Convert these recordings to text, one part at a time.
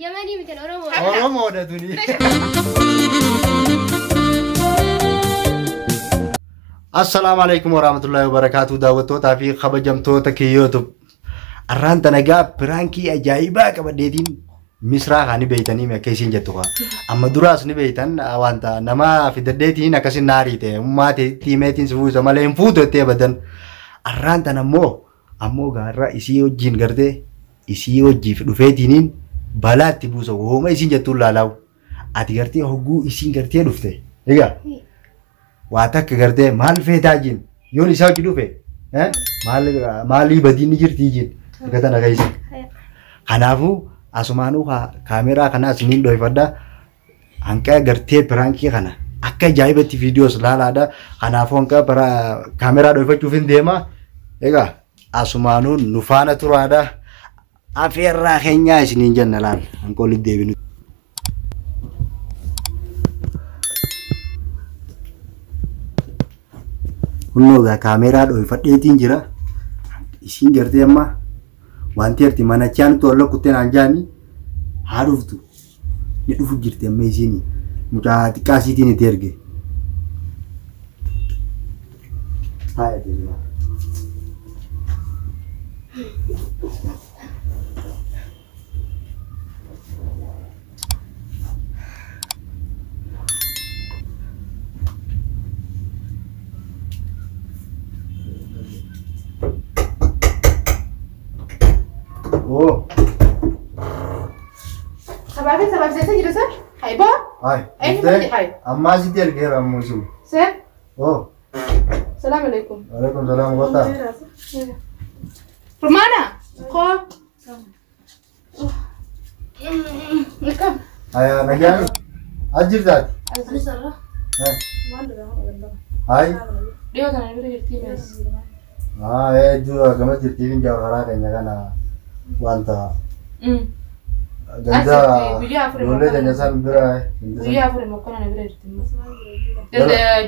يماني مثل أورمو أورمو ده دنيا السلام عليكم ورحمة الله وبركاته دعوتو تافي خبجمتو تكيوتو أران تنجا برانكي أجايبا كبديتين مصر خاني بيتاني ما كيسين جتوها أما دراس نبيتان أوانتا نما في دديتين أكاسين ناريته ما تيمتين سفوزا ما لين فوتو تيبدن أران تنمو أمو غارا إسيو جين غرده إسيو جيف دفيتينين بلات تبوسا وهما إسين جتو لالاو أتي غرتي هجو إسين غرتي دفته إيجا واتك غرده مال فيتاجين يون إساو جدو في مالي بديني جرتيجين كذا نغيسي خنافو asumanu kamera kana sinin doi fada angka gerte peranki kana akka jaibati videos lalada kana fonka para kamera doi facu dema ega asumanu nufana turada aferra henya sinin jannalan angko lidebinu hunno ga kamera doi fadetin jira isin gerte amma wanti arti mana chan to lo kuten anjani haruftu ni dufu jirte amazini muta tikasi tini terge haya dela oh سبب زيتين جلسة هاي با هاي أي مدي هاي أما زيتي الغير أموسو سير oh السلام عليكم وعليكم السلام وطا رمانا خو لكم هيا نجاني أجيب ذات هاي ديو تاني بيري تيمس إيه جو كم ترتيبين جاو خلاص كنا كنا وانتا جندا جولة جندا سان برا ويا أفرد مكان أنا برا تيمس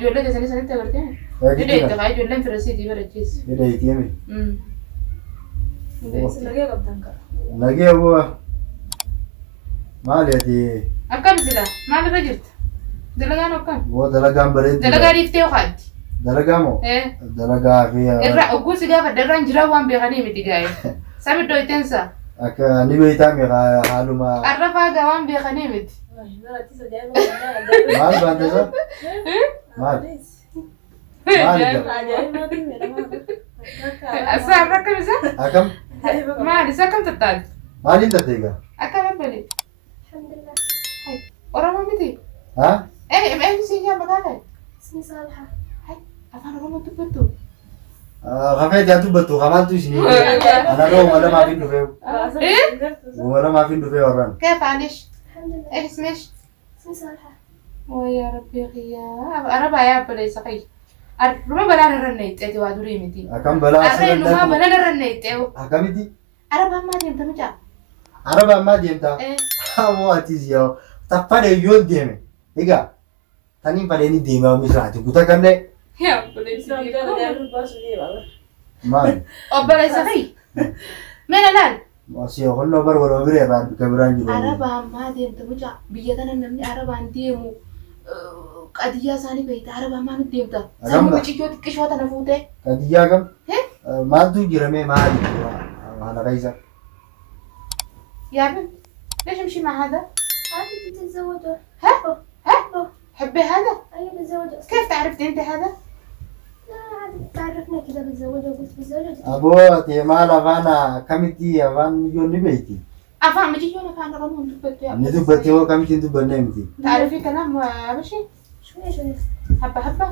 جولة جسني سنة تبرتين جولة تغاي جولة فرنسي دي برا جيس إيه ده يتيمي نجي أبو ما ليتي أكم زلا ما لبجت دلقان أكم वो दलगाम बरे دلقان يفتيو خاد दलगामो दलगा في الرا أقول سجافة دران جرا وان بيغني متجاي سامي دوي تنسى أك نبي تامي حالو ما الرفا جوان بيغني مت مال باندزا مال الساعة رقم إذا أكم ما لسه كم تطال مال إنت تيجا أكم بلي الحمد لله هاي ورا ما متي ها إيه سيجا مكانك اسمي صالحة هاي أنا رمى تبتو خفيت يا تبتو خمال تشني أنا رو ولا ما في دفعه إيه ولا ما في دفعه وران كيف عايش الحمد لله إيه اسمش اسمي صالحة ويا ربي يا أنا بايا بلي سقي رما بلا رنيت أتي وادوري متي أكم بلا أرى إنه ما بلا رنيت أكم دي أرى ما ديم تمجا أنا ما ديمتا إيه هو أتيزيو تفعل يون ديمه إيجا تاني بديني ديمه مسراتي كوتا كنده يا بلي ما أبلا سقي من الآن masih orang nomor berapa ya kan keberan juga Araba ma dem tamuja biya kana namni araba ndemu qadiya sani bayta araba ma nu demta sani mu cikyo tikishwata na fute kadiya kam ma tu jirame ma ana kaisa يا بنت ليش امشي مع هذا؟ عادي تتزوجوا ها؟ حبي هذا؟ أيوة بتزوجوا كيف تعرفت انت هذا؟ لا عادي تعرفنا كذا بتزوجوا قلت بتزوجوا abo tema lavana kamiti avan yoni beiti افهم مجي يونا فانا رمون تبتو يا nitu batio kamiti tu benemti تعرفي كلام ماشي؟ شوية شوية حبة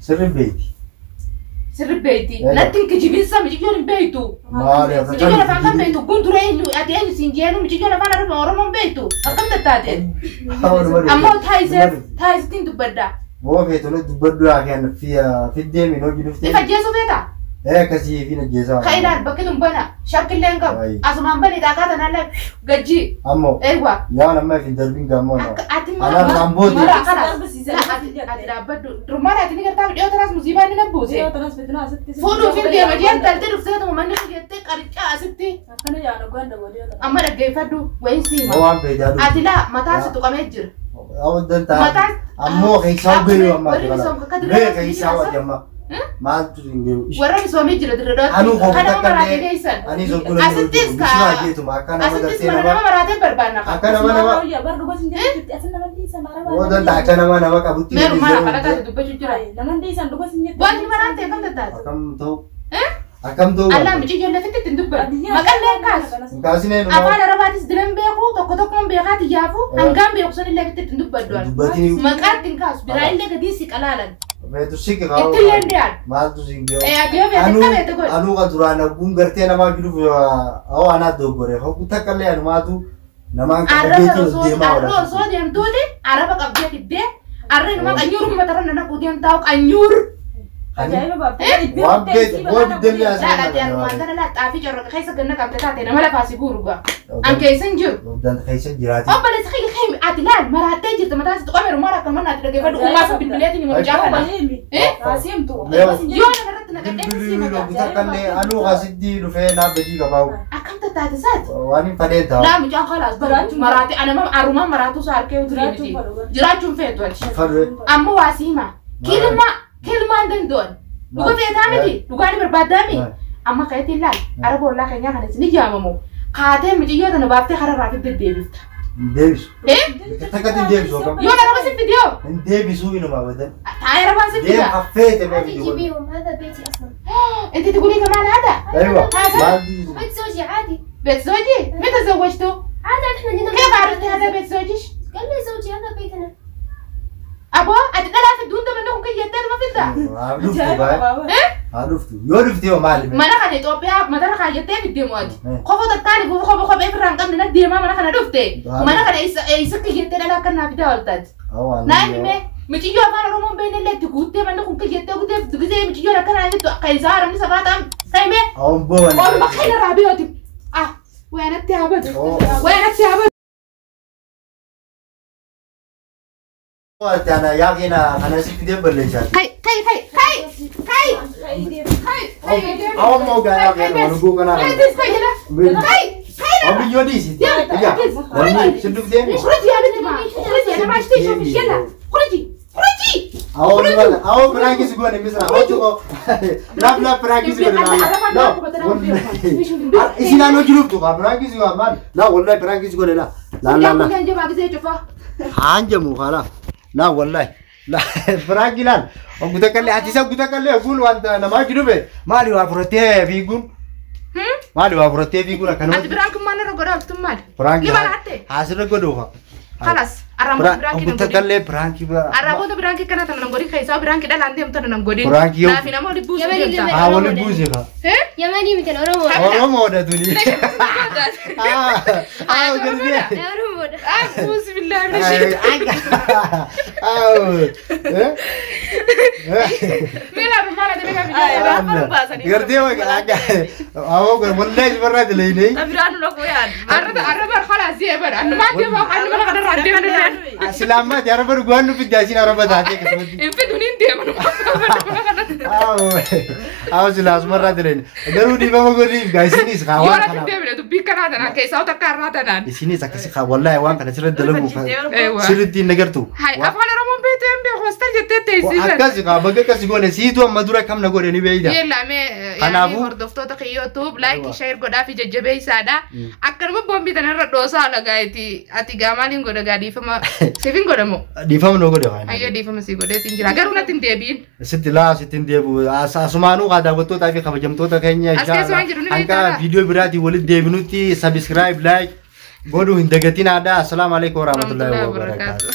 sering beiti سر بيتي لا تنكجي بيسا مجي يونا بيتو ما ya مجي يونا فانا بيتو كنت رأي أتيني سنجيانو مجي يونا فانا رمون بيتو أكم تتاتي أما تايس تين تبدا wo feto no tu berdu akan fi demi no jidu إذا جيسو بيتا Kasih fi najjeesa. Kailan bakki tun bana shakkilleen qabu. Asumaan bani taakaa tanallee gajji. Ammoo. Eewa. Yaa nama fi darbiin gammoo. Ati Anaan rambooti. mara kana. Ati dhaabbadhu. Durmaan ati ni gartaa dhiyoo tanas musiibaa ni nabbuuse. Fuudhuu fi deema jeen daltee dhuftee tuma manni jettee qaricaa asitti. Amma dhaggeeffadhu wayin siima. Waan beekaa Ati laa mataa si tuqamee jira. Awadan ta'a. Ammoo keessaa beeyu amma keessaa wajjamma. Maaltu hingeewu. Warra misoomee jira dirree Anuu dhooti. Kana hoogganaa maraatee kanneen geessan. ani sokkula Asittis kaa. Bismaa jeetuma akka nama Asittis gartee mana nama. nama maraatee barbaanna qaba. Akka nama nama. Wadan ta'a akka nama qabutti. Meeru mara kadhataati dubbachuu jira. Wanti maraatee kam tattaati? Akkam ta'u. Allah mici ijoollee fitti ittiin dubbatu. Maqallee kaas. Kaasinee nu. Afaan Arabaatis dilan beeku tokkoon beekaati iyyaafuu hangaan beeku sanillee fitti ittiin dubbaddu. Dubbatiin. Maqaa ittiin kaasu biraayillee gadii si qalaalan. Beetu sikki kaa'u. Ittiin leendi'an. Maaltu singeewu. Adiyoo beekte qabeete godhe. Anuu ka duraan abbuun gartee namaa giduuf hoo anaa doggore hoo takkallee anumaatu namaan qabeetiin deemaa Arraba osoo deemtuuti araba qabdee fiddee arreen nama qanyuuru mata irra nana kuuteen taa'u qanyuuru. Waan beeku waan dalli Laadhaatti armaan kana laaxxaafi corroqa keessa ganna qabde taate nama lafaa si guuru gaa. An keessa hin jiru. Wadan keessa jiraati. Obboleessa kiyya keemi ati laal maraattee jirta mataa si tuqameeru mara akka mannaatti dhaggeeffadhu uumaa fi bilbileetiin hima mucaafana. Yoo namarratti naqadhee si Bilbiluu takkallee anuu asitti dhufee naabbetii qabaa'u. akkam tattaate saati. Waan hin fadheen taa'u. Laa mucaan kalaas baratu maraate anama arumaan maraatuu isaa harkee uturii miti. Jiraachuun feetu ati. Fadhee. Amma waa si hima. Kilmaan dandoon. Dhuga feetaa miti. Dhugaanii barbaaddaa mi. Amma kayetiin laal araba ollaa keenyaa kana isin ijaamamu. Kaatee mijiyyoo tana baaftee kararraa fi deddeebifta. Deebisu. Takkatti hin deebisu akkam. Yoo araba si fidiyoo. Hin deebisuu inuma wadan. Taa'ee arabaan si Deem fida. affeete mee هذه biyyu. جيبيهم هذا بيتي اصلا. انت تقولي كمان هذا؟ Aywa. Maaltu. بيت زوجي عادي. بيت زوجي؟ متى زوجته؟ عادي احنا جينا. كيف عرفتي هذا بيت زوجك؟ قال لي زوجي هذا بيتنا. ابو اتدلع في الدون ده منكم كي يدل ما في ده. Dhuftu baay'ee. Dhuftu. Yoo dhufte yoo maali? ما انا كان اثيوبيا ما انا كان يدل في الديموات. خفض الثاني خفض افران قبل ندي ما انا كان دفته. ما انا كان يسك يدل لا كان في دولتات. نايم مي متيجو افان رومون بين اللي تقولتي منكم كي يدل قلت زي متيجو لا كان عندي قيزار من سباتام سايمه. Awwan boon. والله خير رابيوتي. وين التعبد؟ وين التعبد؟ Tana yaaqina kana sitti deeballeeshaa. كاي. Awwan moo gaa'aa gaa'aa waan guu kana. كاي. Abbi yoo dhiisi. Egaa namni si dhuftee. اخرجي يا بنت ما اخرجي انا ما اشتري شوفي يلا اخرجي. Awwan piraakis goone misra. Hojii laaf piraakis goone naa. Isin naannoo jiruuftu kaa piraakis goone maal? Naa wallahi piraakis goone naa. Laa. كان جماعة زي شوفها. Hanjamu kala. Naa wallahi. Piraakilaan. Guutaa kallee ati isa guutaa kallee guun wanta namaa jirube maali waa furtee fiiguun. Maali waa furtee fiiguun akkanuma. أنت برانك ما نرى قراب تمال. Piraanki. ليه بلعتي؟ Haasirra godhuufa. خلاص أرامو برانك Guutaa نقولي. kallee piraanki bira. أرامو ده برانك كنا تنا نقولي خيسا برانك ده لاندي متنا نقولي. برانك يوم. لا في نامو دبوس يا بني جبتا. اللي Haa wali buuse ka. يماني مثل أورومو. Oromoodha tuni. Garbee. يا أورومو. أعوذ بالله من الشيطان. ميلا بمالا ده بيها في Gardee wallahi barraa dilayne. أبرانو لقويان. أربع خلاص زيبر. أنا ما أدري ما أنا ما أقدر أدري أنا. Islaammat yaraba dhugaan nu fidaasin araba taatee akkasumatti. إن في دونين دي أنا Aw silaas marraa dilayne. Garuu dhiibama godhiif gaasinis يورا waan في kana. الدنيا دبي كنا تنا كيسا وتكارنا تنا. Isinis akkasi wallahi waan kana sirra dalagu sirritti hin nagartu. هاي أفعل رمون بيتهم بيخوستر جتة تيزيزن. Akkasi baga akkasi goone siitu amma dura kam na godhe ni beeyda. يلا مي يعني هردفتو تقي يوتيوب لايك شير قدا في ججبي سادا أكرم بومبي تنر دوسا لغايتي أتي جامالين قدا قادي فما سيفين قدا مو Dhiifama noo godhe waan. أيوة دي فما سي قدا تنجرا قالوا نتن ديبين Sitti laa sittin deebu asumaanuu daawwattoota fi kabajamtoota keenya Askeessumaan jiru ni hanga beektaa? viidiyoo biraatii walitti deebinutti subscribe like godhuu hin dagatin aadaa. Assalaamu alaikum warahmatullahi wabarakatuh.